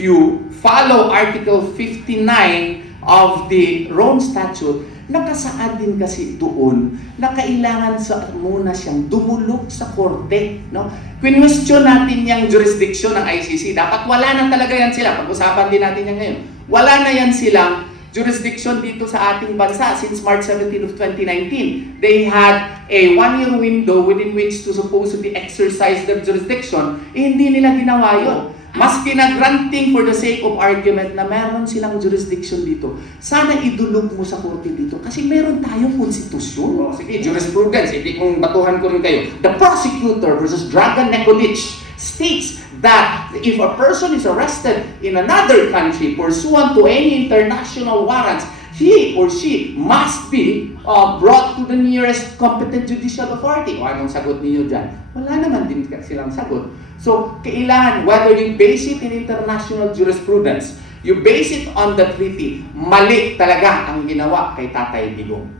you follow Article 59 of the Rome Statute, nakasaad din kasi doon na kailangan muna siyang dumulog sa korte, no? Question natin yung jurisdiction ng ICC. Dapat wala na talaga yan sila. Pag-usapan din natin yan ngayon. Wala na yan silang jurisdiction dito sa ating bansa since March 17 of 2019. They had a one-year window within which to supposedly exercise their jurisdiction. Hindi nila ginawa yun. Maski na granting for the sake of argument na meron silang jurisdiction dito, sana idulog mo sa korte dito kasi meron tayong konstitusyon. Sige, jurisprudence, hindi kong batuhan ko rin kayo. The prosecutor versus Dragan Nikolic states that if a person is arrested in another country pursuant to any international warrants, he or she must be brought to the nearest competent judicial authority. O anong sagot niyo dyan? Wala naman din silang sagot. So, kailangan, whether you base it in international jurisprudence, you base it on the treaty, mali talaga ang ginawa kay Tatay Digong.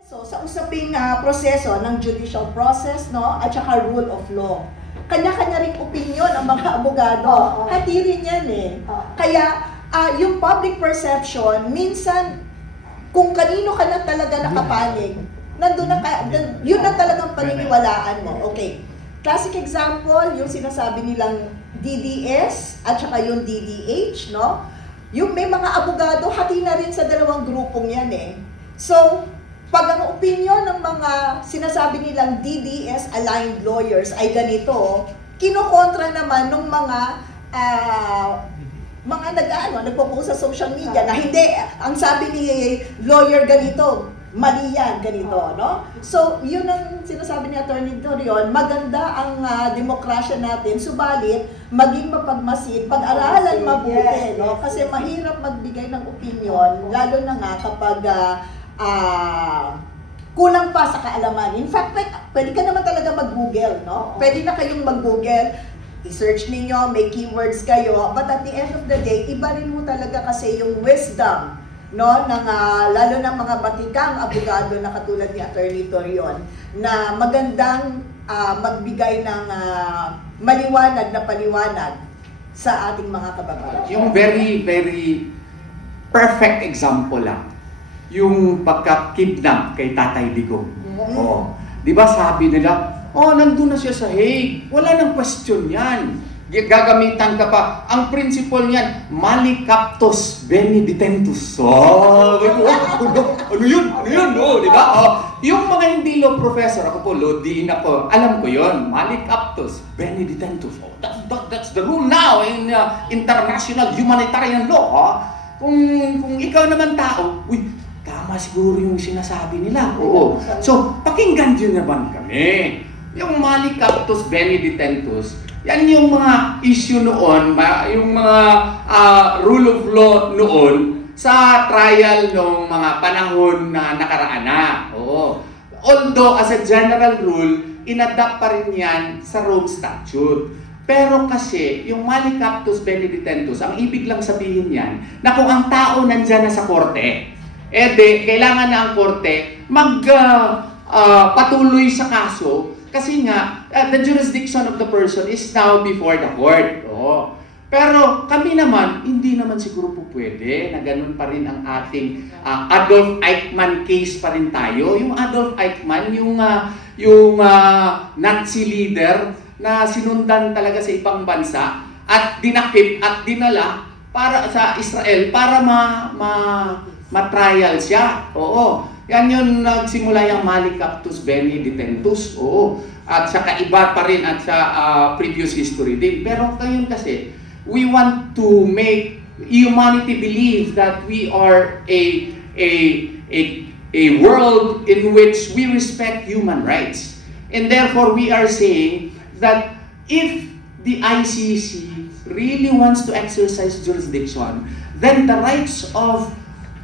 So, sa usaping proseso ng judicial process, no, at saka rule of law, kanya-kanya ring opinion ang mga abogado. Hati rin yan eh. Kaya, yung public perception, minsan, kung kanino ka na talaga nakapanig, yun na talagang paniniwalaan mo. Okay. Classic example, yung sinasabi nilang DDS at saka yung DDH, no? Yung may mga abogado, hati na rin sa dalawang grupong yan eh. So, pag ang opinion ng mga sinasabi nilang DDS-aligned lawyers ay ganito, kinokontra naman ng mga nagpo-post sa social media na hindi, ang sabi ni lawyer ganito, mali yan, ganito, no? So, yun ang sinasabi ni Attorney Torion, maganda ang demokrasya natin, subalit, maging mapagmasid, pag-aralan mabuti, no? Kasi mahirap magbigay ng opinion, lalo na nga kapag kulang pa sa kaalaman. In fact, pwede ka naman talaga mag-Google, no? Pwede na kayong mag-Google, i-search ninyo, may keywords kayo, but at the end of the day, iba rin mo talaga kasi yung wisdom, no, ng lalo ng mga batikang abogado na katulad ni Attorney Torion na magandang magbigay ng maliwanag na paliwanag sa ating mga kababayan. Yung very, very perfect example lang, yung pagka-kidnap kay Tatay Digong. Oh, di ba sabi nila, nandun na siya sa Hague. Wala nang question yan. Gagamitan ka pa. Ang principle niyan, mali captus benedictentus. Ano yun? Di ba? Yung mga hindi law professor, ako po, law dean ako, alam ko yun. Mali captus benedictentus. That's the rule now in international humanitarian law. Kung ikaw naman tao, tama siguro yung sinasabi nila. Oo. So, pakinggan nyo naman kami. Yung mali captus benedictentus, yan yung mga issue noon, yung mga rule of law noon sa trial ng mga panahon na nakaraan na. Oo. Although, as a general rule, inadapt pa rin yan sa Rome Statute. Pero kasi, yung mali captus benedictentus, ang ibig lang sabihin yan, na kung ang tao nandyan na sa korte, kailangan na ang korte patuloy sa kaso, kasi nga, the jurisdiction of the person is now before the court. Oh. Pero kami naman, hindi naman siguro po pwede na ganun pa rin ang ating Adolf Eichmann case pa rin tayo. Yung Adolf Eichmann, yung Nazi leader na sinundan talaga sa ibang bansa at dinakip at dinala para sa Israel para ma-trial siya. Oo. Yan yung nagsimula yung mali captus benedictentus. Oo. At saka iba pa rin at sa previous history din. Pero ngayon kasi, we want to make humanity believe that we are a world in which we respect human rights. And therefore, we are saying that if the ICC really wants to exercise jurisdiction, then the rights of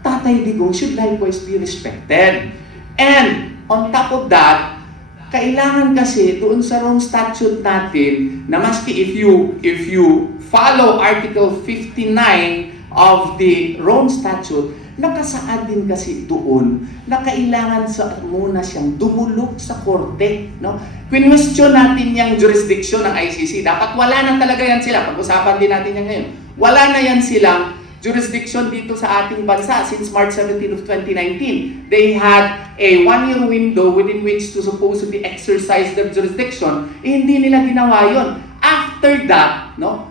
Tatay Digong should likewise be respected. And on top of that, kailangan kasi doon sa Rome Statute natin na maski if you follow Article 59 of the Rome Statute, nakasaad din kasi doon na kailangan muna siyang dumulog sa korte. No? Question natin yung jurisdiction ng ICC. Dapat wala na talaga yan sila. Pag-usapan din natin yan ngayon. Wala na yan silang jurisdiction dito sa ating bansa since March 17 of 2019. They had a one-year window within which to supposedly exercise their jurisdiction. Hindi nila ginawa yon. After that, no,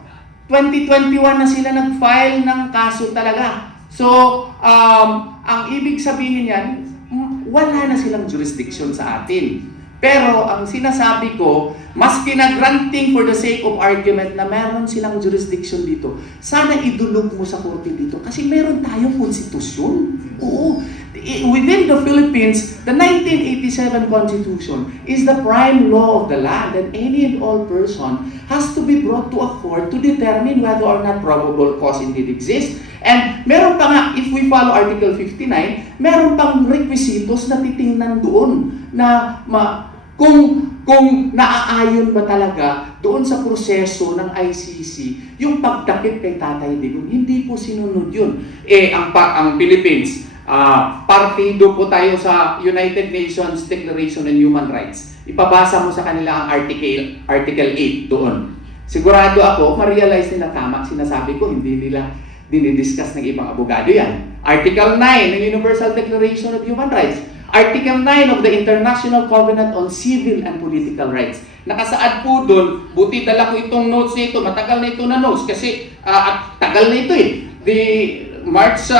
2021 na sila nag-file ng kaso talaga. So, ang ibig sabihin yan, wala na silang jurisdiction sa atin. Pero ang sinasabi ko, maski na granting for the sake of argument na meron silang jurisdiction dito, sana idulog mo sa korte dito kasi meron tayong konstitusyon. Oo. Within the Philippines, the 1987 Constitution is the prime law of the land, and any and all person has to be brought to a court to determine whether or not probable cause indeed exists. And meron pa nga, if we follow Article 59, meron pang requisitos na titingnan doon na kung naaayon ba talaga doon sa proseso ng ICC yung pagdakip kay Tatay Digong. Hindi po sinunod yun. Ang Philippines, partido po tayo sa United Nations Declaration on Human Rights. Ipabasa mo sa kanila ang Article 8 doon. Sigurado ako, ma-realize nila tama. Sinasabi ko, hindi nila dinidiscuss ng ibang abogado yan. Article 9 ng Universal Declaration of Human Rights. Article 9 of the International Covenant on Civil and Political Rights. Nakasaad po doon, buti dala ko itong notes na ito, matagal na ito na notes kasi tagal na ito eh. The March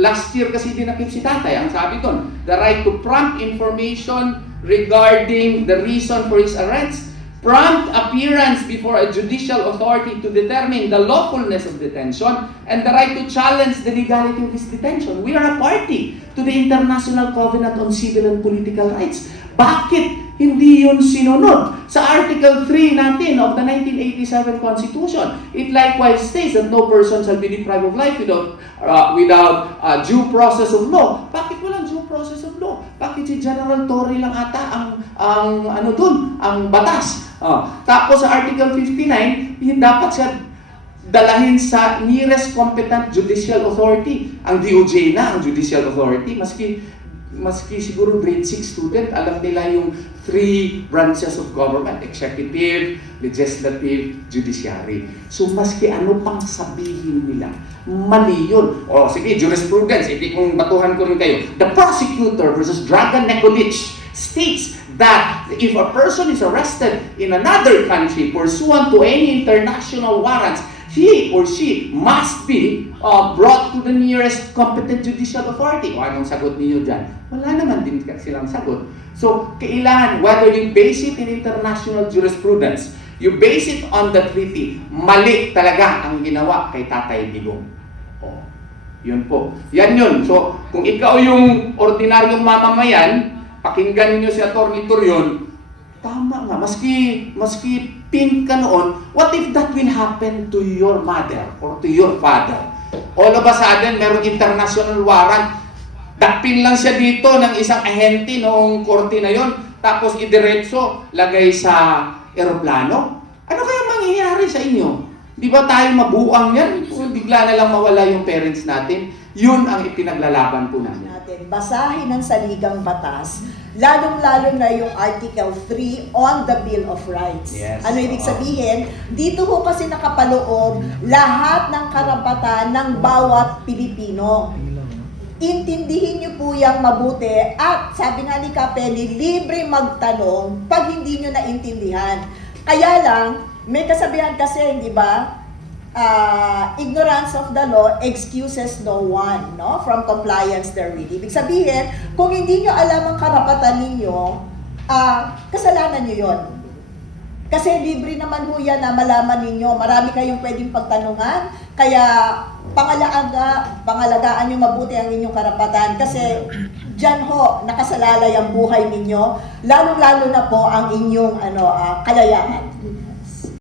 last year kasi dinakip si Tatay. Ang sabi doon, the right to prompt information regarding the reason for his arrest, prompt appearance before a judicial authority to determine the lawfulness of detention, and the right to challenge the legality of his detention. We are a party to the International Covenant on Civil and Political Rights. Bakit hindi yun sinunod? Sa Article 3 natin of the 1987 Constitution, it likewise states that no person shall be deprived of life without due process of law. Bakit walang due process of law? Bakit si General Torre lang ata ang batas? Tapos sa Article 59, dapat siya dalahin sa nearest competent judicial authority. Ang DOJ na ang judicial authority, maski siguro grade 6 student, alam nila yung 3 branches of government: executive, legislative, judiciary. So maski ano pang sabihin nila, mali yun. O sige, jurisprudence, hindi kong batuhan ko rin kayo. The prosecutor versus Dragan Nikolic states that if a person is arrested in another country pursuant to any international warrants, he or she must be brought to the nearest competent judicial authority. O anong sagot niyo dyan? Wala naman din silang sagot. So, kailangan, whether you base it in international jurisprudence, you base it on the treaty, mali talaga ang ginawa kay Tatay Digong. O, yun po. Yan yun. So, kung ikaw yung ordinaryong mamamayan, pakinggan niyo si Atty. Torion, tama nga, maski pink ka noon, what if that will happen to your mother or to your father? All of a sudden, merong international warrant. Dakpin lang siya dito ng isang ahente noong korte na yon, tapos idiretso, lagay sa eroplano. Ano kaya mangyayari sa inyo? Di ba tayo mabuang yan? Bigla na lang mawala yung parents natin. Yun ang ipinaglalaban po namin. Basahin ang saligang batas, lalong-lalo na yung Article 3 on the Bill of Rights. Yes. Ano ibig sabihin? Dito ho kasi nakapaloob lahat ng karapatan ng bawat Pilipino. Intindihin niyo po yung mabuti at sabi nga ni Kapeli, libre magtanong pag hindi niyo naintindihan. Kaya lang, may kasabihan kasi, di ba? Ignorance of the law excuses no one, no, from compliance therewith. Ibig sabihin, kung hindi nyo alam ang karapatan ninyo, kasalanan nyo yon. Kasi libre naman ho yan na malaman ninyo. Marami kayong pwedeng pagtanungan, kaya pangalagaan nyo mabuti ang inyong karapatan. Kasi dyan ho, nakasalalay ang buhay ninyo, lalo-lalo na po ang inyong kalayaan.